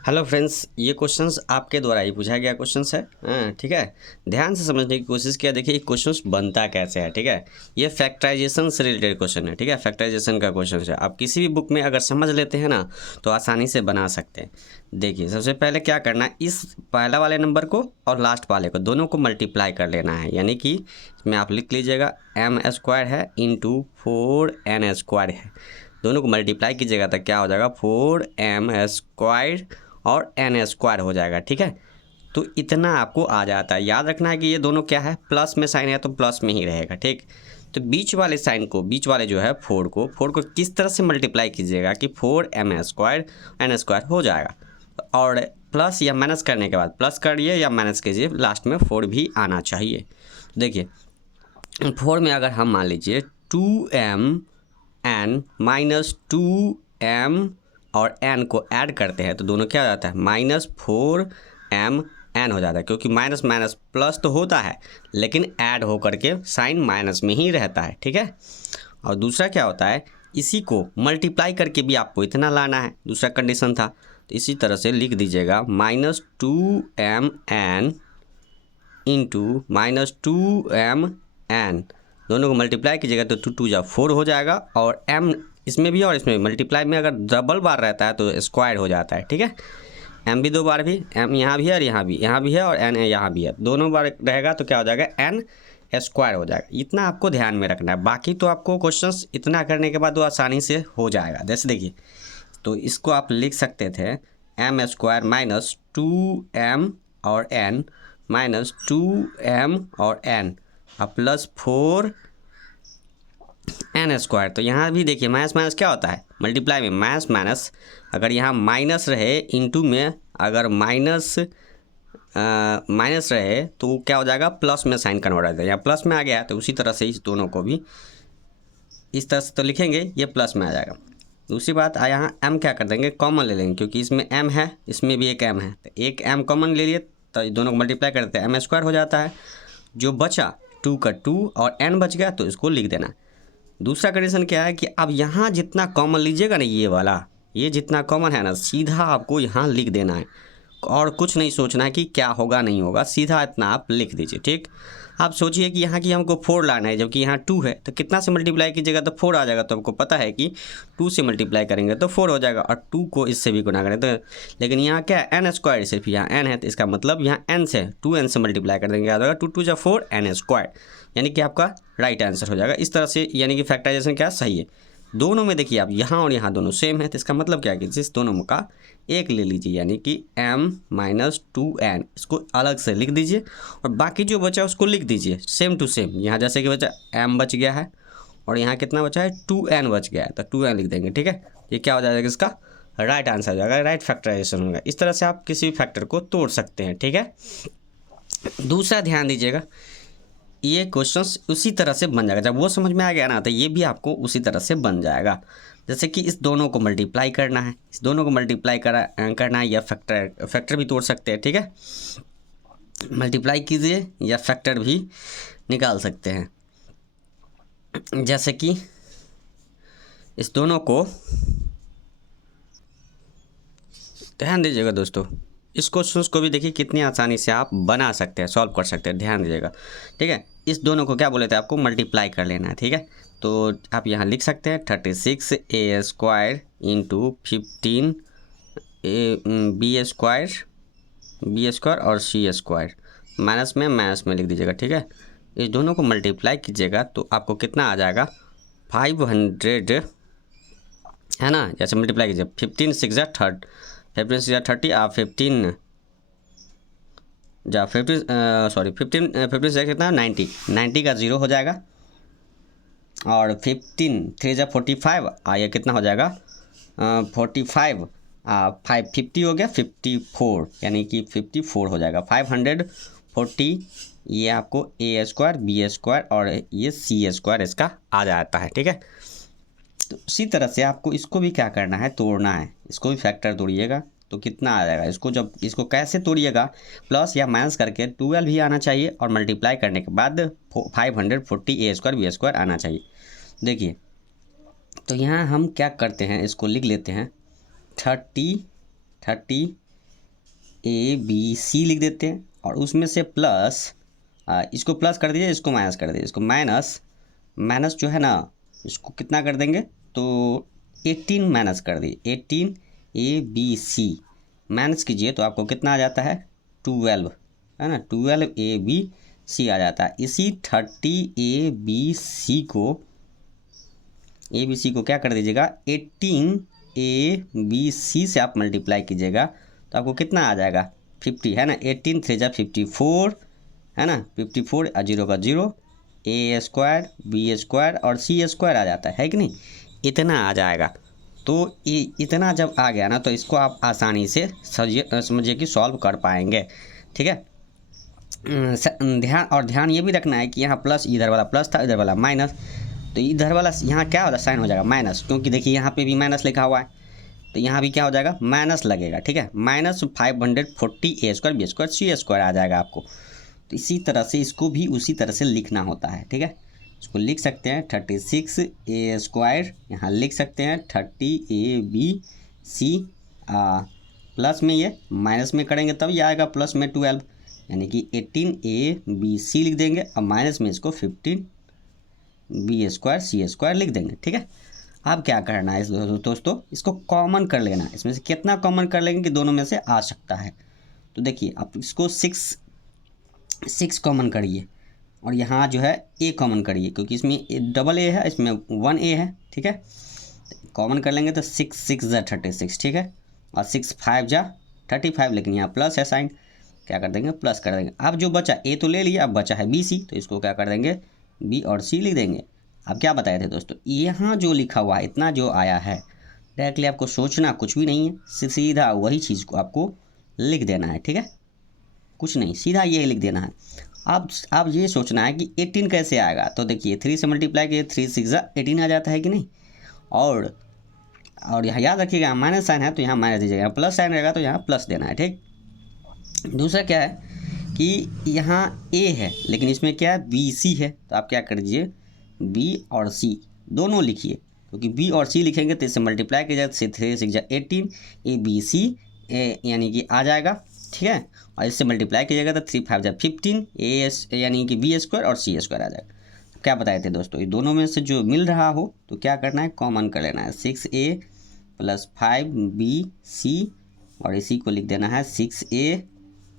Hello friends, ये questions आपके द्वारा ही पूछा गया क्वेश्चंस है। ठीक है, ध्यान से समझने की कोशिश किया। देखिए ये क्वेश्चंस बनता कैसे है। ठीक है, ये फैक्टराइजेशन से रिलेटेड क्वेश्चन है। ठीक है, फैक्टराइजेशन का क्वेश्चन है। आप किसी भी बुक में अगर समझ लेते हैं ना तो आसानी से बना सकते हैं। देखिए सबसे पहले क्या करना है, इस पहला वाले नंबर को और लास्ट वाले को दोनों को मल्टीप्लाई कर लेना है। यानी कि इसमें आप लिख लीजिएगा m² है इंटू 4n² है। दोनों को मल्टीप्लाई कीजिएगा तो क्या हो जाएगा 4m² और n² हो जाएगा। ठीक है, तो इतना आपको आ जाता है। याद रखना है कि ये दोनों क्या है, प्लस में साइन है तो प्लस में ही रहेगा। ठीक, तो बीच वाले साइन को, बीच वाले जो है 4 को किस तरह से मल्टीप्लाई कीजिएगा कि 4m² n² हो जाएगा। और प्लस या माइनस करने के बाद प्लस करिए या माइनस कीजिए, लास्ट में 4 भी आना चाहिए। देखिए 4 में अगर हम मान लीजिए 2mn माइनस 2m और n को ऐड करते हैं तो दोनों क्या हो जाता है, -4mn हो जाता है। क्योंकि माइनस माइनस प्लस तो होता है लेकिन ऐड होकर के साइन माइनस में ही रहता है। ठीक है, और दूसरा क्या होता है, इसी को मल्टीप्लाई करके भी आपको इतना लाना है, दूसरा कंडीशन था। तो इसी तरह से लिख दीजिएगा -2mn इंटू -2mn, दोनों को मल्टीप्लाई कीजिएगा तो 2 2 4 हो जाएगा। और m इसमें भी और इसमें भी, मल्टीप्लाई में अगर डबल बार रहता है तो स्क्वायर हो जाता है। ठीक है, m भी 2 बार भी, m यहाँ भी है और यहाँ भी है और n यहाँ भी है, दोनों बार रहेगा तो क्या हो जाएगा n² हो जाएगा। इतना आपको ध्यान में रखना है। बाकी तो आपको क्वेश्चंस इतना करने के बाद वो आसानी से हो जाएगा। जैसे देखिए, तो इसको आप लिख सकते थे m² माइनस 2m और n माइनस 2m और n और प्लस 4n²। तो यहाँ भी देखिए माइनस माइनस क्या होता है, मल्टीप्लाई में माइनस माइनस, अगर यहाँ माइनस रहे इंटू में अगर माइनस रहे तो क्या हो जाएगा, प्लस में साइन कन्वर्ट हो जाएगा। यहाँ प्लस में आ गया है तो उसी तरह से इस दोनों को भी इस तरह से तो लिखेंगे, ये प्लस में आ जाएगा। दूसरी बात यहाँ m क्या कर देंगे, कॉमन ले लेंगे, क्योंकि इसमें m है इसमें भी एक m है, तो एक m कॉमन ले लिए तो दोनों को मल्टीप्लाई करते हैं m² हो जाता है। जो बचा 2 का 2 और n बच गया तो इसको लिख देना। दूसरा कंडीशन क्या है कि अब यहाँ जितना कॉमन लीजिएगा ना, ये वाला, ये जितना कॉमन है ना, सीधा आपको यहाँ लिख देना है और कुछ नहीं सोचना है कि क्या होगा नहीं होगा, सीधा इतना आप लिख दीजिए। ठीक, आप सोचिए कि यहाँ की हमको 4 लाना है, जबकि यहाँ 2 है, तो कितना से मल्टीप्लाई कीजिएगा तो 4 आ जाएगा। तो आपको पता है कि 2 से मल्टीप्लाई करेंगे तो 4 हो जाएगा और 2 को इससे भी गुना करें तो, लेकिन यहाँ क्या है n², सिर्फ यहाँ n है तो इसका मतलब यहाँ n से 2n से मल्टीप्लाई कर देंगे, आ जाएगा 2 2 4 n², यानी कि आपका राइट आंसर हो जाएगा। इस तरह से यानी कि फैक्टराइजेशन क्या सही है। दोनों में देखिए आप यहाँ और यहाँ दोनों सेम है, तो इसका मतलब क्या है कि जिस दोनों का एक ले लीजिए, यानी कि m माइनस 2n, इसको अलग से लिख दीजिए और बाकी जो बचा उसको लिख दीजिए सेम टू सेम। यहाँ जैसे कि बचा m बच गया है और यहाँ कितना बचा है 2n बच गया है, तो 2n लिख देंगे। ठीक है, ये क्या हो जाएगा, इसका राइट आंसर हो जाएगा, राइट फैक्टराइजेशन होगा। इस तरह से आप किसी भी फैक्टर को तोड़ सकते हैं। ठीक है, दूसरा ध्यान दीजिएगा, ये क्वेश्चंस उसी तरह से बन जाएगा। जब वो समझ में आ गया ना तो ये भी आपको उसी तरह से बन जाएगा। जैसे कि इस दोनों को मल्टीप्लाई करना है, इस दोनों को मल्टीप्लाई करना है या फैक्टर भी तोड़ सकते हैं। ठीक है, मल्टीप्लाई कीजिए या फैक्टर भी निकाल सकते हैं। जैसे कि इस दोनों को ध्यान दीजिएगा दोस्तों, इस क्वेश्चन को भी देखिए कितनी आसानी से आप बना सकते हैं, सॉल्व कर सकते हैं। ध्यान दीजिएगा। ठीक है, इस दोनों को क्या बोले थे, आपको मल्टीप्लाई कर लेना है। ठीक है, तो आप यहाँ लिख सकते हैं 36a² इंटू 15 b² और c² माइनस में लिख दीजिएगा। ठीक है, इस दोनों को मल्टीप्लाई कीजिएगा तो आपको कितना आ जाएगा 500 है ना। जैसे मल्टीप्लाई कीजिए 15 6 30 आप 15 से कितना 90 का 0 हो जाएगा और 15 3 45 ये कितना हो जाएगा 45 550 हो गया 54, यानी कि 54 हो जाएगा 540। ये आपको a² b² और ये c² इसका आ जाता है। ठीक है, तो उसी तरह से आपको इसको भी क्या करना है, तोड़ना है। इसको भी फैक्टर तोड़िएगा तो कितना आ जाएगा, इसको कैसे तोड़िएगा, प्लस या माइनस करके 12 भी आना चाहिए और मल्टीप्लाई करने के बाद 540 a² b² आना चाहिए। देखिए तो यहाँ हम क्या करते हैं, इसको लिख लेते हैं 30 ABC लिख देते हैं और उसमें से प्लस, इसको प्लस कर दीजिए, इसको माइनस कर दीजिए, इसको माइनस जो है ना इसको कितना कर देंगे तो 18 माइनस कर दिए, 18 ABC माइनस कीजिए तो आपको कितना आ जाता है 12, है ना, 12 ABC आ जाता है। इसी 30 ABC को क्या कर दीजिएगा 18 ABC से आप मल्टीप्लाई कीजिएगा तो आपको कितना आ जाएगा 50, है ना, 18 3 जा 54, है ना, 54 0 का 0, A² B² और C² आ जाता है कि नहीं, इतना आ जाएगा। तो ये इतना जब आ गया ना तो इसको आप आसानी से समझिए कि सॉल्व कर पाएंगे, ठीक है। ध्यान ये भी रखना है कि यहाँ प्लस, इधर वाला प्लस था, इधर वाला माइनस, तो इधर वाला यहाँ क्या होगा साइन हो जाएगा माइनस, क्योंकि देखिए यहाँ पे भी माइनस लिखा हुआ है तो यहाँ भी क्या हो जाएगा माइनस लगेगा, ठीक है। -540 A² B² C² आ जाएगा आपको। तो इसी तरह से इसको भी उसी तरह से लिखना होता है, ठीक है। इसको लिख सकते हैं 36 A², यहाँ लिख सकते हैं 30 ABC, प्लस में ये माइनस में करेंगे तब ये आएगा प्लस में 12, यानी कि 18 ABC लिख देंगे और माइनस में इसको 15 B² C² लिख देंगे, ठीक है। अब क्या करना है इस दोस्तों, इसको कॉमन कर लेना है। इसमें से कितना कॉमन कर लेंगे कि दोनों में से आ सकता है। तो देखिए आप इसको 6 कॉमन करिए और यहाँ जो है A कॉमन करिए, क्योंकि इसमें डबल A है, इसमें 1A है, ठीक है। कॉमन कर लेंगे तो 6 6 जा 36, ठीक है, और 6 5 जा 35, लेकिन यहाँ प्लस है साइन, क्या कर देंगे प्लस कर देंगे। अब जो बचा A तो ले लिया, अब बचा है BC, तो इसको क्या कर देंगे B और C लिख देंगे। अब क्या बताए थे दोस्तों, यहाँ जो लिखा हुआ है इतना जो आया है डायरेक्टली आपको सोचना कुछ भी नहीं है, सीधा वही चीज़ को आपको लिख देना है, ठीक है, कुछ नहीं, सीधा ये लिख देना है। अब ये सोचना है कि 18 कैसे आएगा, तो देखिए 3 से मल्टीप्लाई किए 3 6 18 आ जाता है कि नहीं। और यहाँ याद रखिएगा माइनस साइन है तो यहाँ माइनस दीजिएगा, प्लस साइन रहेगा तो यहाँ प्लस देना है, ठीक। दूसरा क्या है कि यहाँ A है लेकिन इसमें क्या है BC है, तो आप क्या कर दीजिए B और C दोनों लिखिए, क्योंकि B और C लिखेंगे तो इससे मल्टीप्लाई किया जाए, 3 6 18 ABC यानी कि आ जाएगा, ठीक है। और इससे मल्टीप्लाई कीजिएगा तो 3 5 15 AS यानी कि B² और C² आ जाएगा। क्या बताए थे दोस्तों, ये दोनों में से जो मिल रहा हो तो क्या करना है कॉमन कर लेना है, 6A + 5BC और इसी को लिख देना है 6A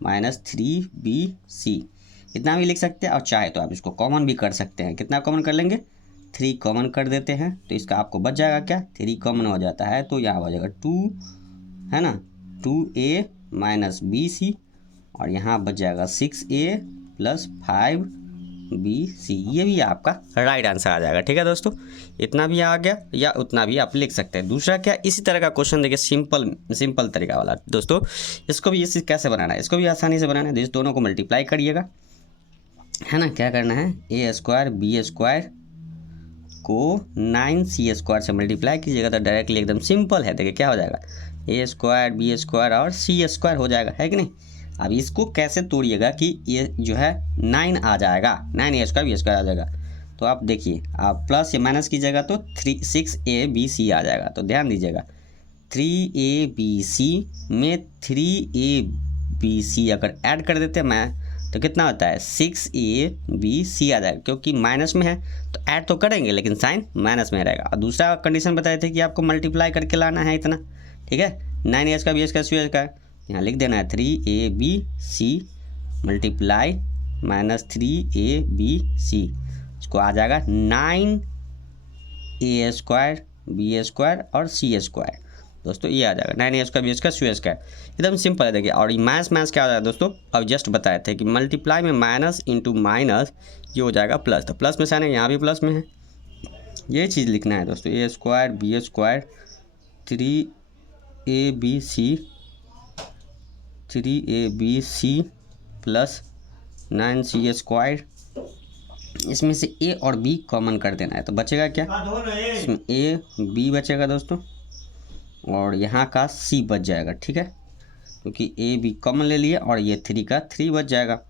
- 3BC, इतना भी लिख सकते हैं। और चाहे तो आप इसको कॉमन भी कर सकते हैं, कितना कॉमन कर लेंगे 3 कॉमन कर देते हैं तो इसका आपको बच जाएगा क्या 3 कॉमन हो जाता है तो यहाँ हो जाएगा 2, है ना, 2A - BC और यहाँ बच जाएगा 6A + 5BC, ये भी आपका राइट आंसर आ जाएगा, ठीक है दोस्तों। इतना भी आ गया या उतना भी आप लिख सकते हैं। दूसरा क्या, इसी तरह का क्वेश्चन देखिए सिंपल तरीका वाला दोस्तों, इसको भी इसी कैसे बनाना है, इसको भी आसानी से बनाना है। इस दोनों को मल्टीप्लाई करिएगा, है ना, क्या करना है A² B² को 9C² से मल्टीप्लाई कीजिएगा तो डायरेक्टली एकदम सिंपल है, देखिए क्या हो जाएगा A² B² और C² हो जाएगा, है कि नहीं। अब इसको कैसे तोड़िएगा कि ये जो है 9 आ जाएगा, 9A² B² आ जाएगा, तो आप देखिए आप प्लस या माइनस कीजिएगा तो 6ABC आ जाएगा। तो ध्यान दीजिएगा 3ABC में 3ABC अगर ऐड कर देते हैं मैं तो कितना होता है 6ABC आ जाएगा, क्योंकि माइनस में है तो ऐड तो करेंगे लेकिन साइन माइनस में रहेगा। और दूसरा कंडीशन बताए थे कि आपको मल्टीप्लाई करके लाना है इतना, ठीक है, 9A² B² C² यहाँ लिख देना है 3ABC मल्टीप्लाई -3ABC, इसको आ जाएगा 9A² B² और C² दोस्तों, ये आ जाएगा 9A² B² C², एकदम सिंपल है। देखिए और माइनस क्या हो जाएगा दोस्तों, अब जस्ट बताए थे कि मल्टीप्लाई में माइनस इंटू माइनस ये हो जाएगा प्लस, तो प्लस में साइन है यहाँ भी प्लस में है, ये चीज़ लिखना है दोस्तों। A² B² 3ABC + 9C², इसमें से A और B कॉमन कर देना है तो बचेगा क्या, इसमें A B बचेगा दोस्तों और यहाँ का C बच जाएगा, ठीक है, क्योंकि A B कॉमन ले लिया और ये 3 का 3 बच जाएगा।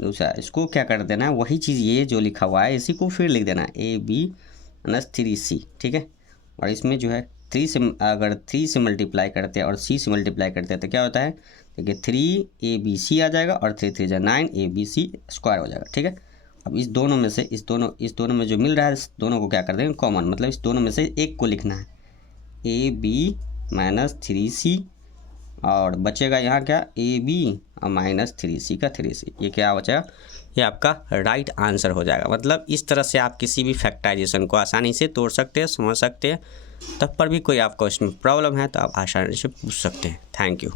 दूसरा इसको क्या कर देना है, वही चीज़ ये जो लिखा हुआ है इसी को फिर लिख देना है AB - 3C, ठीक है, और इसमें जो है अगर 3 से मल्टीप्लाई करते हैं और C से मल्टीप्लाई करते हैं तो क्या होता है, देखिए 3ABC आ जाएगा और 3 3 9 ABC स्क्वायर हो जाएगा। ठीक है, अब इस दोनों में से इस दोनों में जो मिल रहा है दोनों को क्या कर देंगे कॉमन, मतलब इस दोनों में से एक को लिखना है AB माइनस 3C और बचेगा यहाँ क्या AB और माइनस 3C का 3C, ये क्या बचेगा, ये आपका राइट आंसर हो जाएगा। मतलब इस तरह से आप किसी भी फैक्टराइजेशन को आसानी से तोड़ सकते हैं, समझ सकते हैं। तब पर भी कोई आपको इसमें प्रॉब्लम है तो आप आसानी से पूछ सकते हैं। Thank you.